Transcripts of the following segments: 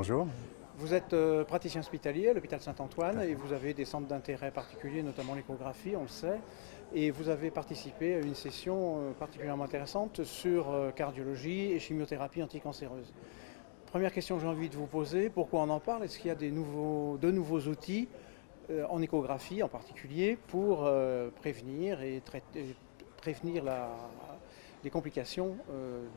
Bonjour. Vous êtes praticien hospitalier à l'hôpital Saint-Antoine et vous avez des centres d'intérêt particuliers, notamment l'échographie, on le sait. Et vous avez participé à une session particulièrement intéressante sur cardiologie et chimiothérapie anticancéreuse. Première question que j'ai envie de vous poser, pourquoi on en parle? Est-ce qu'il y a de nouveaux outils en échographie en particulier pour prévenir et prévenir les complications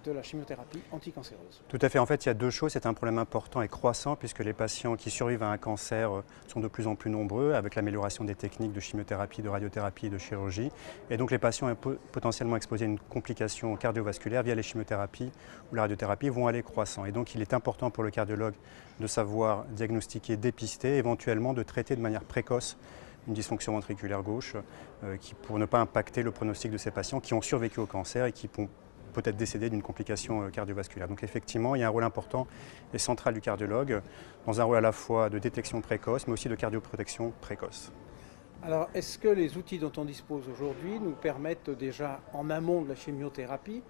de la chimiothérapie anticancéreuse? Tout à fait. En fait, il y a deux choses. C'est un problème important et croissant puisque les patients qui survivent à un cancer sont de plus en plus nombreux avec l'amélioration des techniques de chimiothérapie, de radiothérapie et de chirurgie. Et donc les patients potentiellement exposés à une complication cardiovasculaire via les chimiothérapies ou la radiothérapie vont aller croissant. Et donc il est important pour le cardiologue de savoir diagnostiquer, dépister, éventuellement de traiter de manière précoce une dysfonction ventriculaire gauche pour ne pas impacter le pronostic de ces patients qui ont survécu au cancer et qui vont peut-être décéder d'une complication cardiovasculaire. Donc effectivement, il y a un rôle important et central du cardiologue dans un rôle à la fois de détection précoce mais aussi de cardioprotection précoce. Alors, est-ce que les outils dont on dispose aujourd'hui nous permettent déjà, en amont de la chimiothérapie,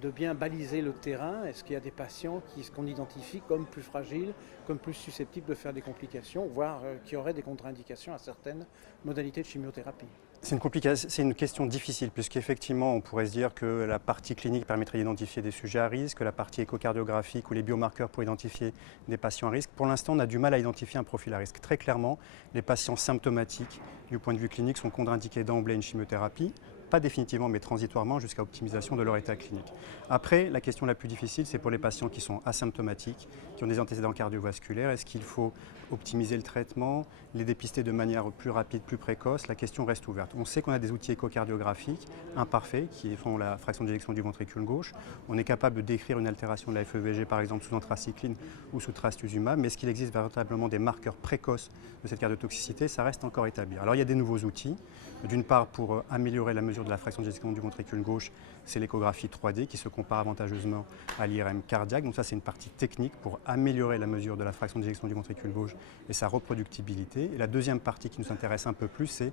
de bien baliser le terrain? Est-ce qu'il y a des patients qu'on identifie comme plus fragiles, comme plus susceptibles de faire des complications, voire qui auraient des contre-indications à certaines modalités de chimiothérapie? C'est une question difficile puisqu'effectivement on pourrait se dire que la partie clinique permettrait d'identifier des sujets à risque, que la partie échocardiographique ou les biomarqueurs pour identifier des patients à risque. Pour l'instant on a du mal à identifier un profil à risque. Très clairement, les patients symptomatiques du point de vue clinique sont contre-indiqués d'emblée une chimiothérapie, pas définitivement mais transitoirement jusqu'à optimisation de leur état clinique. Après, la question la plus difficile c'est pour les patients qui sont asymptomatiques, qui ont des antécédents cardiovasculaires. Est-ce qu'il faut optimiser le traitement, les dépister de manière plus rapide, plus précoce? La question reste ouverte. On sait qu'on a des outils échocardiographiques imparfaits qui font la fraction d'éjection du ventricule gauche. On est capable de décrire une altération de la FEVG par exemple sous anthracycline ou sous trastuzumab, mais est-ce qu'il existe véritablement des marqueurs précoces de cette cardiotoxicité? Ça reste encore établi. Alors il y a des nouveaux outils. D'une part, pour améliorer la mesure de la fraction d'éjection du ventricule gauche, c'est l'échographie 3D qui se compare avantageusement à l'IRM cardiaque. Donc ça, c'est une partie technique pour améliorer la mesure de la fraction d'éjection du ventricule gauche et sa reproductibilité. Et la deuxième partie qui nous intéresse un peu plus, c'est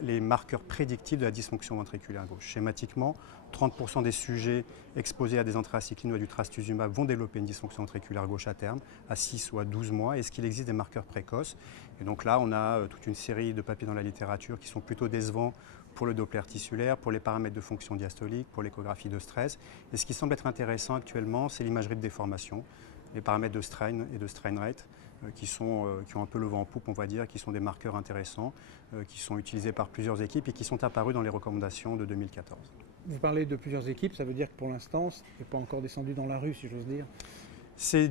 les marqueurs prédictifs de la dysfonction ventriculaire gauche. Schématiquement, 30% des sujets exposés à des anthracyclines ou à du trastuzumab vont développer une dysfonction ventriculaire gauche à terme, à 6 ou à 12 mois. Est-ce qu'il existe des marqueurs précoces? Et donc là, on a toute une série de papiers dans la littérature qui sont plutôt décevants pour le Doppler tissulaire, pour les paramètres de fonction diastolique, pour l'échographie de stress. Et ce qui semble être intéressant actuellement, c'est l'imagerie de déformation, les paramètres de strain et de strain rate qui ont un peu le vent en poupe, on va dire, qui sont des marqueurs intéressants, qui sont utilisés par plusieurs équipes et qui sont apparus dans les recommandations de 2014. Vous parlez de plusieurs équipes, ça veut dire que pour l'instant, ce n'est pas encore descendu dans la rue, si j'ose dire. C'est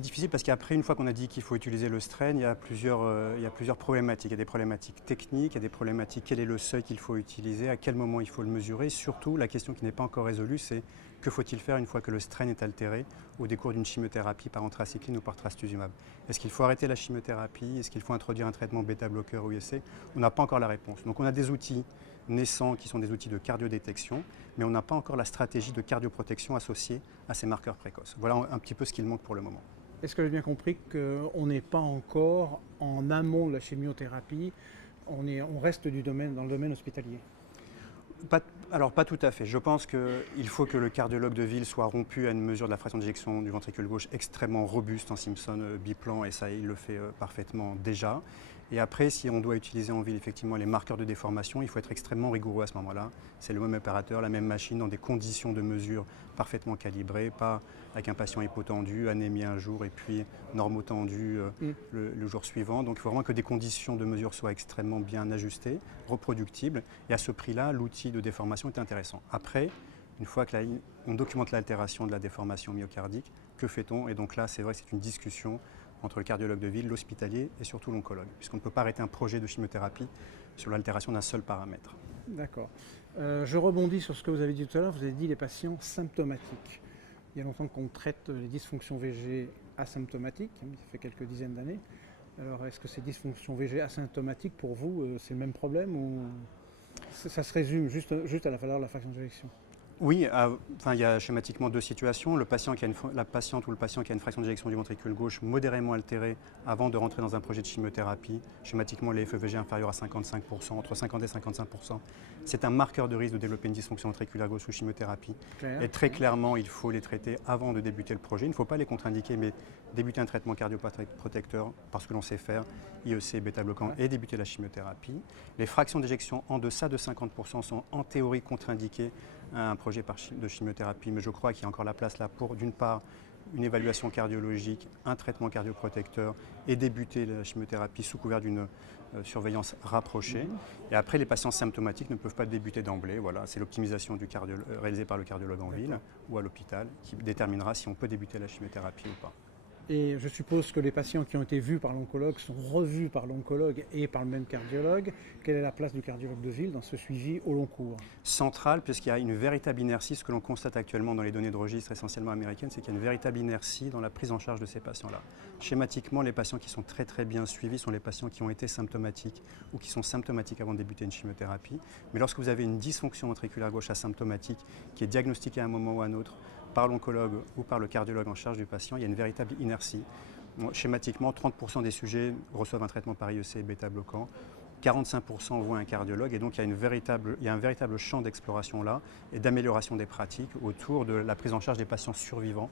difficile parce qu'après, une fois qu'on a dit qu'il faut utiliser le strain, il y a plusieurs problématiques. Il y a des problématiques techniques, il y a des problématiques quel est le seuil qu'il faut utiliser, à quel moment il faut le mesurer. Surtout, la question qui n'est pas encore résolue, c'est que faut-il faire une fois que le strain est altéré au décours d'une chimiothérapie par anthracycline ou par trastuzumab? Est-ce qu'il faut arrêter la chimiothérapie? Est-ce qu'il faut introduire un traitement bêta-bloqueur ou ISC? On n'a pas encore la réponse. Donc on a des outils naissants qui sont des outils de cardiodétection, mais on n'a pas encore la stratégie de cardioprotection associée à ces marqueurs précoces. Voilà un petit peu ce qu'il manque pour le moment. Est-ce que j'ai bien compris qu'on n'est pas encore en amont de la chimiothérapie, on reste dans le domaine hospitalier? Alors pas tout à fait. Je pense qu'il faut que le cardiologue de ville soit rompu à une mesure de la fraction d'éjection du ventricule gauche extrêmement robuste en Simpson biplan, et ça il le fait parfaitement déjà. Et après, si on doit utiliser en ville effectivement les marqueurs de déformation, il faut être extrêmement rigoureux à ce moment-là. C'est le même opérateur, la même machine, dans des conditions de mesure parfaitement calibrées, pas avec un patient hypotendu, anémie un jour et puis normotendu le jour suivant. Donc il faut vraiment que des conditions de mesure soient extrêmement bien ajustées, reproductibles. Et à ce prix-là, l'outil de déformation est intéressant. Après, une fois qu'on documente l'altération de la déformation myocardique, que fait-on? Et donc là, c'est vrai que c'est une discussion entre le cardiologue de ville, l'hospitalier et surtout l'oncologue, puisqu'on ne peut pas arrêter un projet de chimiothérapie sur l'altération d'un seul paramètre. D'accord. Je rebondis sur ce que vous avez dit tout à l'heure. Vous avez dit les patients symptomatiques. Il y a longtemps qu'on traite les dysfonctions VG asymptomatiques, ça fait quelques dizaines d'années. Alors est-ce que ces dysfonctions VG asymptomatiques, pour vous, c'est le même problème ou ça se résume juste à la valeur de la fraction d'éjection? Oui, enfin, il y a schématiquement deux situations. La patiente ou le patient qui a une fraction d'éjection du ventricule gauche modérément altérée avant de rentrer dans un projet de chimiothérapie, schématiquement les FEVG inférieurs à 55%, entre 50 et 55%, c'est un marqueur de risque de développer une dysfonction ventriculaire gauche sous chimiothérapie. Et très clairement, il faut les traiter avant de débuter le projet. Il ne faut pas les contre-indiquer, mais débuter un traitement cardioprotecteur parce que l'on sait faire, IEC, bêta-bloquant, et débuter la chimiothérapie. Les fractions d'éjection en deçà de 50% sont en théorie contre-indiquées à un projet de chimiothérapie, mais je crois qu'il y a encore la place là pour, d'une part, une évaluation cardiologique, un traitement cardioprotecteur et débuter la chimiothérapie sous couvert d'une surveillance rapprochée. Et après, les patients symptomatiques ne peuvent pas débuter d'emblée. Voilà, c'est l'optimisation réalisée par le cardiologue en ville ou à l'hôpital qui déterminera si on peut débuter la chimiothérapie ou pas. Et je suppose que les patients qui ont été vus par l'oncologue sont revus par l'oncologue et par le même cardiologue. Quelle est la place du cardiologue de ville dans ce suivi au long cours? Centrale, puisqu'il y a une véritable inertie. Ce que l'on constate actuellement dans les données de registre essentiellement américaines, c'est qu'il y a une véritable inertie dans la prise en charge de ces patients-là. Schématiquement, les patients qui sont très très bien suivis sont les patients qui ont été symptomatiques ou qui sont symptomatiques avant de débuter une chimiothérapie. Mais lorsque vous avez une dysfonction ventriculaire gauche asymptomatique qui est diagnostiquée à un moment ou à un autre par l'oncologue ou par le cardiologue en charge du patient, il y a une véritable inertie. Bon, schématiquement, 30% des sujets reçoivent un traitement par IEC et bêta-bloquant, 45% voient un cardiologue, et donc il y a un véritable champ d'exploration là et d'amélioration des pratiques autour de la prise en charge des patients survivants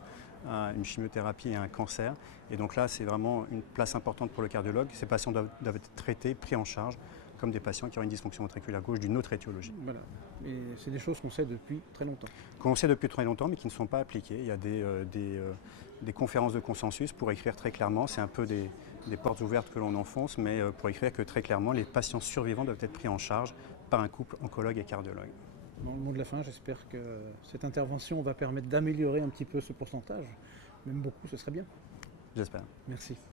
à une chimiothérapie et à un cancer. Et donc là, c'est vraiment une place importante pour le cardiologue. Ces patients doivent être traités, pris en charge, comme des patients qui ont une dysfonction ventriculaire gauche d'une autre étiologie. Voilà. Et c'est des choses qu'on sait depuis très longtemps. Qu'on sait depuis très longtemps, mais qui ne sont pas appliquées. Il y a des conférences de consensus pour écrire très clairement. C'est un peu des portes ouvertes que l'on enfonce, mais pour écrire que très clairement, les patients survivants doivent être pris en charge par un couple oncologue et cardiologue. Dans le mot de la fin, j'espère que cette intervention va permettre d'améliorer un petit peu ce pourcentage. Même beaucoup, ce serait bien. J'espère. Merci.